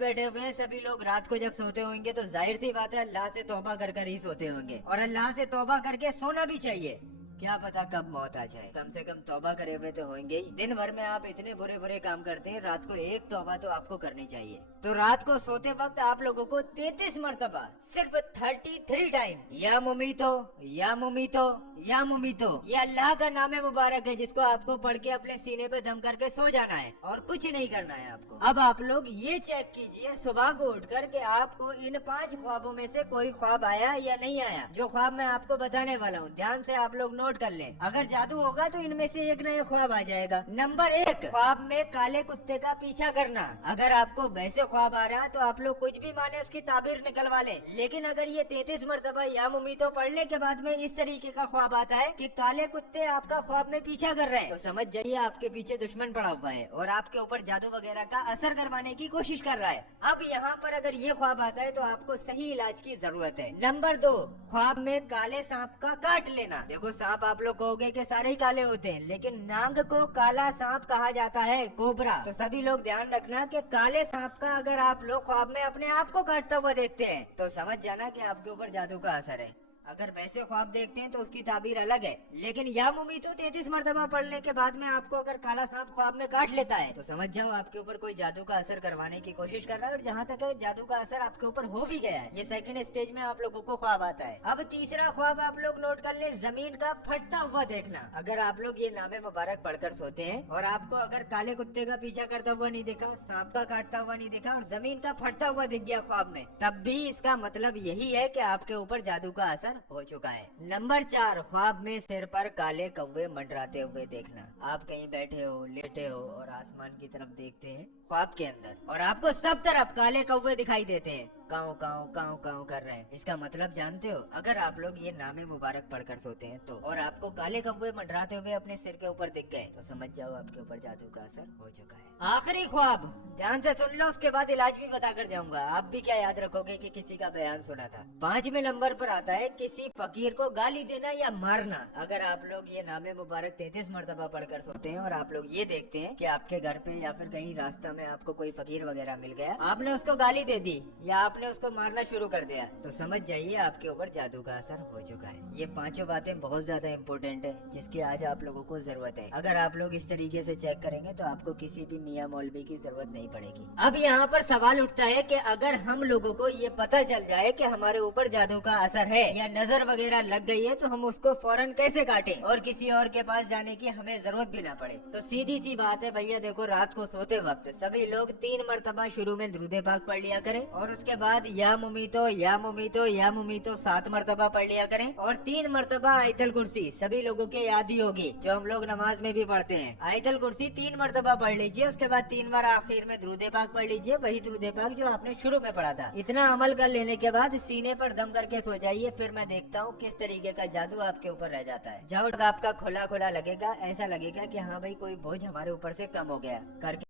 बैठे हुए हैं सभी लोग रात को जब सोते होंगे तो जाहिर सी बात है अल्लाह से तौबा कर कर ही सोते होंगे, और अल्लाह से तौबा करके सोना भी चाहिए। क्या पता कब मौत आ जाए, कम से कम तौबा करे हुए तो होंगे ही। दिन भर में आप इतने बुरे बुरे काम करते हैं, रात को एक तौबा तो आपको करनी चाहिए। तो रात को सोते वक्त आप लोगों को 33 मरतबा, सिर्फ 33 टाइम या मुमीतो या मुमीतो या मुमीतो, ये अल्लाह का नाम है मुबारक है, जिसको आपको पढ़ के अपने सीने पे दम करके सो जाना है और कुछ नहीं करना है आपको। अब आप लोग ये चेक कीजिए सुबह को उठ कर के आपको इन 5 ख्वाबों में से कोई ख्वाब आया या नहीं आया। जो ख्वाब मैं आपको बताने वाला हूँ ध्यान से आप लोग नोट कर लें। अगर जादू होगा तो इनमें से एक नया ख्वाब आ जाएगा। नंबर 1, ख्वाब में काले कुत्ते का पीछा करना। अगर आपको वैसे ख्वाब आ रहा है तो आप लोग कुछ भी माने उसकी ताबीर निकलवा लें, लेकिन अगर ये 33 मरतबा या मुमीतो पढ़ने के बाद में इस तरीके का ख्वाब आता है कि काले कुत्ते आपका ख्वाब में पीछा कर रहे हैं, तो समझ जाइए आपके पीछे दुश्मन पड़ा हुआ है और आपके ऊपर जादू वगैरह का असर करवाने की कोशिश कर रहा है। अब यहाँ पर अगर ये ख्वाब आता है तो आपको सही इलाज की जरूरत है। नंबर 2, ख्वाब में काले सांप का काट लेना। देखो सांप आप लोग कहोगे कि सारे ही काले होते हैं, लेकिन नांग को काला सांप कहा जाता है, कोबरा। तो सभी लोग ध्यान रखना कि काले सांप का अगर आप लोग ख्वाब में अपने आप को काटता हुआ देखते हैं तो समझ जाना कि आपके ऊपर जादू का असर है। अगर वैसे ख्वाब देखते हैं तो उसकी ताबीर अलग है, लेकिन या मुमीतो 33 मरतबा पढ़ने के बाद में आपको अगर काला सांप ख्वाब में काट लेता है तो समझ जाओ आपके ऊपर कोई जादू का असर करवाने की कोशिश कर रहा है, और जहाँ तक है जादू का असर आपके ऊपर हो भी गया है। ये सेकंड स्टेज में आप लोगों को ख्वाब आता है। अब तीसरा ख्वाब आप लोग नोट कर ले, जमीन का फटता हुआ देखना। अगर आप लोग ये नामे मुबारक पढ़कर सोते हैं और आपको अगर काले कुत्ते का पीछा करता हुआ नहीं देखा, सांप का काटता हुआ नहीं देखा और जमीन का फटता हुआ दिख गया ख्वाब में, तब भी इसका मतलब यही है कि आपके ऊपर जादू का असर हो चुका है। नंबर 4, ख्वाब में सिर पर काले कौवे मंडराते हुए देखना। आप कहीं बैठे हो, लेटे हो और आसमान की तरफ देखते हैं ख्वाब के अंदर, और आपको सब तरफ काले कौवे दिखाई देते हैं, काऊ काऊ काऊ काऊ कर रहे हैं। इसका मतलब जानते हो? अगर आप लोग ये नामे मुबारक पढ़कर सोते हैं तो और आपको काले कौवे मंडराते हुए अपने सिर के ऊपर दिख गए तो समझ जाओ आपके ऊपर जादू का असर हो चुका है। आखिरी ख्वाब ध्यान से सुन लो, उसके बाद इलाज भी बता कर जाऊंगा। आप भी क्या याद रखोगे कि किसी का बयान सुना था। 5वें नंबर पर आता है किसी फकीर को गाली देना या मारना। अगर आप लोग ये नामे मुबारक 33 मरतबा पढ़कर सोते हैं और आप लोग ये देखते हैं कि आपके घर पे या फिर कहीं रास्ता में आपको कोई फकीर वगैरह मिल गया, आपने उसको गाली दे दी या आपने उसको मारना शुरू कर दिया, तो समझ जाइए आपके ऊपर जादू का असर हो चुका है। ये 5 बातें बहुत ज्यादा इम्पोर्टेंट है जिसकी आज आप लोगों को जरूरत है। अगर आप लोग इस तरीके से चेक करेंगे तो आपको किसी भी मियाँ मौलवी की जरूरत नहीं पड़ेगी। अब यहाँ पर सवाल उठता है कि अगर हम लोगों को ये पता चल जाए कि हमारे ऊपर जादू का असर है या नजर वगैरह लग गई है तो हम उसको फौरन कैसे काटें और किसी और के पास जाने की हमें जरूरत भी ना पड़े। तो सीधी सी बात है भैया, देखो रात को सोते वक्त सभी लोग 3 मरतबा शुरू में दुरूद पाक पढ़ लिया करें और उसके बाद या मुमीतो या मुमीतो या मुमीतो 7 मरतबा पढ़ लिया करें और 3 मरतबा आयतल कुर्सी। सभी लोगों के याद ही होगी जो हम लोग नमाज में भी पढ़ते हैं। आयतल कुर्सी 3 मरतबा पढ़ लीजिए, उसके बाद 3 बार आखिर में दुरूद पाक पढ़ लीजिए, वही दुरूद पाक जो आपने शुरू में पढ़ा था। इतना अमल कर लेने के बाद सीने पर दम करके सो जाइए, फिर मैं देखता हूँ किस तरीके का जादू आपके ऊपर रह जाता है। जाओ आपका खुला खुला लगेगा, ऐसा लगेगा कि हाँ भाई कोई बोझ हमारे ऊपर से कम हो गया। करके